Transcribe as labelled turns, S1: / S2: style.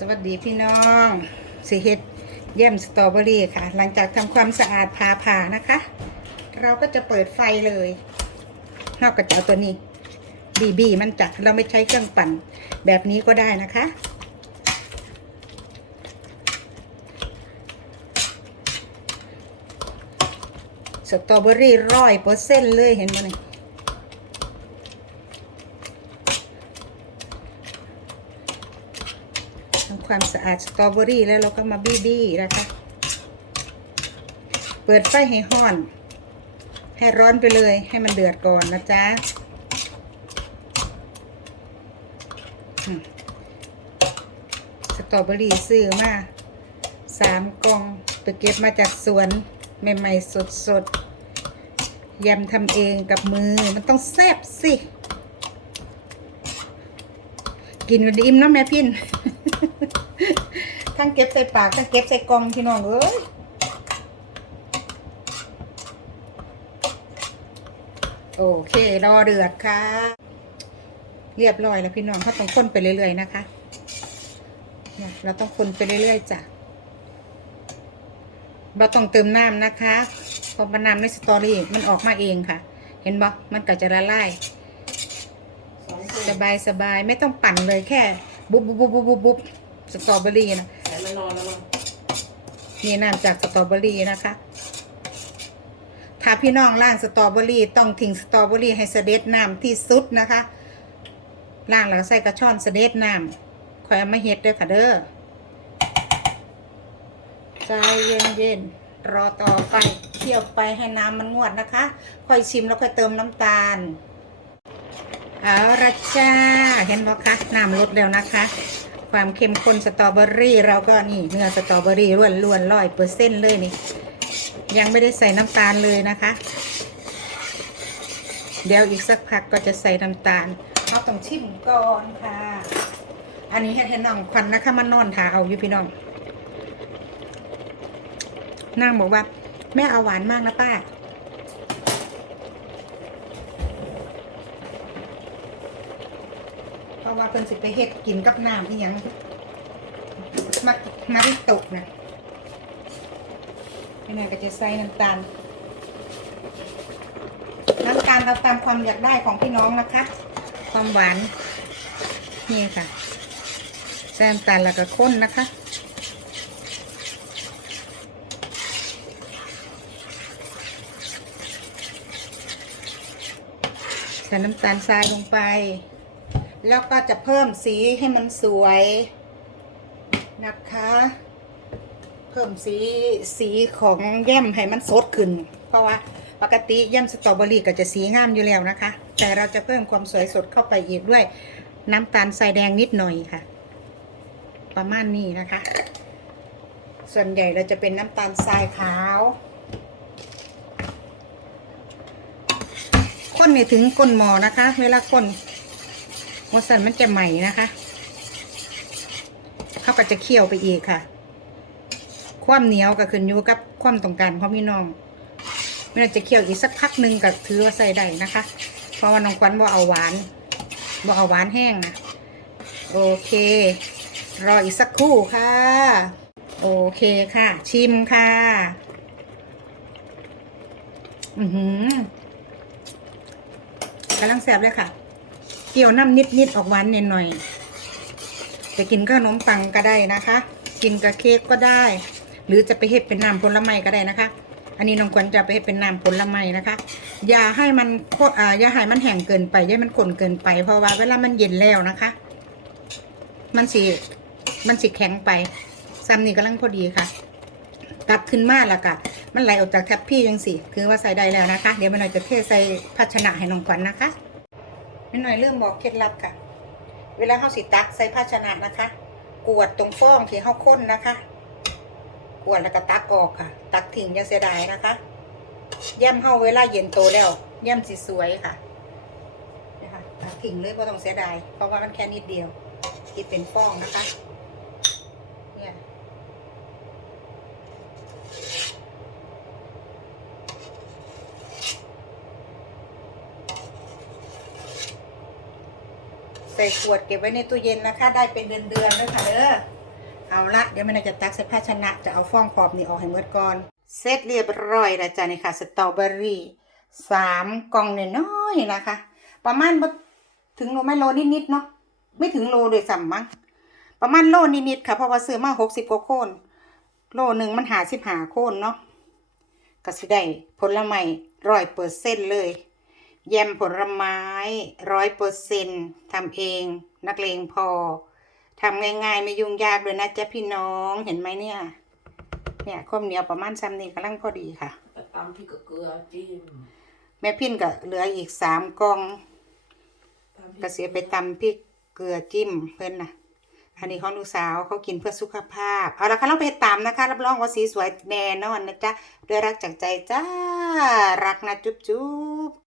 S1: สวัสดีพี่น้องสิเฮ็ดเยี่ยมสตรอเบอรี่ค่ะ หลังจากทำความสะอาดผ่าผ่านะคะ เราก็จะเปิดไฟเลย นอกกจะเอาตัวนี้ บีบีมันจัดเราไม่ใช้เครื่องปั่นแบบนี้ก็ได้นะคะ สตรอเบอรี่ร้อยเปอร์เซ็นต์เลยเห็นไหมนี่ ทำ ความสะอาดสตรอเบอรี่แล้วเราก็มาบี้บี้นะคะ เปิดไฟให้ห้อน ให้ร้อนไปเลยให้มันเดือดก่อนนะจ๊ะสตรอเบอรี่ซื้อมาสามกล่องไปเก็บมาจากสวนใหม่ๆสดๆยำทำเองกับมือมันต้องแซ่บสิ กินกันอิ่มเน้ำแม่พิน ทั้งเก็บใส่ปากทั้งเก็บใส่กล่องพี่น้องเอ้ยโอเค รอเดือดค่ะ เรียบร้อยแล้วพี่น้องเขาต้องคนไปเรื่อยๆนะคะเนี่ยเราต้องคนไปเรื่อยๆจ้ะเราต้องเติมน้ำนะคะเพราะว่าน้ำในสตอรี่มันออกมาเองค่ะ เห็นบ่มันก็จะละลาย
S2: ส
S1: บายสบายไม่ต้องปั่นเลยแค่ บุ๊บบุ๊บบุ๊บบุบบุบสตรอเบอรี่นะ
S2: มานอนแล้วมั้ง
S1: นี่น้ำจากสตรอเบอรี่นะคะ ถ้าพี่น้องล่างสตรอเบอรี่ต้องทิ้งสตรอเบอรี่ให้เสด็จน้ำที่สุดนะคะล่างแล้วใส่กระชอนเสด็จน้ำคอยเอามาเฮ็ดเด้อค่ะเด้อใจเย็นเย็นๆรอต่อไปเคี่ยวไปให้น้ำมันงวดนะคะ ค่อยชิมแล้วค่อยเติมน้ำตาล เอาละจ้า เห็นไหมคะ น้ำลดแล้วนะคะ ความเข้มข้นสตรอเบอรี่เราก็นี่เนื้อสตรอเบอรี่ล้วนล้วนร้อยเปอร์เซ็นต์เลยนี่ ยังไม่ได้ใส่น้ำตาลเลยนะคะ เดี๋ยวอีกสักพักก็จะใส่น้ำตาลเอาต้องชิมก่อนค่ะ อันนี้ให้ให้น้องควันนะคะมันนอนทาเอาอยู่พี่น้องนางบอกว่า แม่เอาหวานมากนะป้า ว่าเพิ่นสิไปเฮ็ดกินกับน้ำอีหยังมามาที่ตกนะพี่นายก็จะใส่น้ำตาลน้ำตาลเราตามความอยากได้ของพี่น้องนะคะ ความหวานนี่ค่ะใส่น้ำตาลแล้วก็ข้นนะคะใส่น้ำตาลทรายลงไป แล้วก็จะเพิ่มสีให้มันสวยนะคะ เพิ่มสีสีของแย้มให้มันสดขึ้น เพราะว่าปกติแย้มสตรอเบอรี่ก็จะสีงามอยู่แล้วนะคะ แต่เราจะเพิ่มความสวยสดเข้าไปอีกด้วย น้ำตาลทรายแดงนิดหน่อยค่ะ ประมาณนี้นะคะ ส่วนใหญ่เราจะเป็นน้ำตาลทรายขาวข้นเนี่ยถึงก้นหมอนะคะ เวลาข้น วัสันมันจะใหม่นะคะเขาก็จะเคี่ยวไปอีกค่ะ ความเหนียวก็ขึ้นอยู่กับความต้องการของพี่น้องไม่ว่าจะเคี่ยวอีกสักพักหนึ่งก็ถือว่าใส่ได้นะคะ เพราะว่าน้องควันบ่เอาหวานบ่เอาหวานแห้งนะโอเค รออีกสักครู่ค่ะ โอเคค่ะ ชิมค่ะ อือหือกำลังแซ่บเลยค่ะ เกี่ยวน้ำนิดๆออกหวานหน่อยๆจะกินกับขนมปังก็ได้นะคะ กินกับเค้กก็ได้ หรือจะไปเฮ็ดเป็นน้ำผลไม้ก็ได้นะคะ อันนี้น้องควรจะไปเฮ็ดเป็นน้ำผลไม้นะคะ อย่าให้มันโคตรอ่าอย่าให้มันแห้งเกินไปอย่าให้มันข้นเกินไป เพราะว่าเวลามันเย็นแล้วนะคะ มันสิมันสิแข็งไปซ้ำนี่กำลังพอดีค่ะตักขึ้นมาแล้วก็มันไหลออกจากแท็บพี่ยังสิ คือว่าใส่ได้แล้วนะคะ เดี๋ยวแม่หน่อยจะเทใส่ภาชนะให้น้องขวัญนะคะ ไม่หน่อยเริ่มบอกเคล็ดลับค่ะ เวลาเขาสิตักใส่ภาชนะนะคะ กวดตรงฟองที่เขาค้นนะคะ กวดแล้วก็ตักออกค่ะ ตักทิ้งอย่าเสียดายนะคะแย้มเข้าเวลาเย็นโตแล้วแย้มสีสวยค่ะนะคะตักทิ้งเลยเพราะต้องเสียดายเพราะว่ามันแค่นิดเดียวกินเป็นฟองนะคะ ใส่ขวดเก็บไว้ในตู้เย็นนะคะ ได้เป็นเดือนๆเลยค่ะเด้อเอาละเดี๋ยวแม่นาจะตักใส่ภาชนะจะเอาฟองขอบนี่ออกให้หมดก่อนเสร็จเรียบร้อยแล้วจ้ะนี่ค่ะสตรอเบอรี่สามกล่องน้อยนะคะ ประมาณถึงโลไม่โลนิดๆเนาะไม่ถึงโลเลยสัมมั้งประมาณโลนิดๆค่ะเพราะว่าซื้อมาหกสิบกว่าโคนโลหนึ่งมันหาสิบหาโคนเนาะก็สิได้ผลไม้ร้อยเปอร์เซ็นเลย แยมผลไม้ร้อยเปอร์เซ็นทำเอง นักเลงพอทำง่ายๆ ไม่ยุ่งยากเลยนะจ๊ะพี่น้องเห็นไหมเนี่ย เนี่ยข้าวเหนียวประมาณซ้ำนี้กำลังพอดีค่ะ
S2: ไปตำพริกกับเกลือจิ้ม
S1: แม่พินก็เหลืออีกสามกล่อง
S2: ตำพริ
S1: ก็เสียไปตำพริกเกลือจิ้มเพิ่นนะอันนี้ของลูกสาวเขากินเพื่อสุขภาพ เอาละค่ะเราไปตามนะคะ รับรองว่าสีสวยแน่นอนนะจ๊ะ ด้วยรักจากใจจ้า รักนะจุ๊บจุ๊บ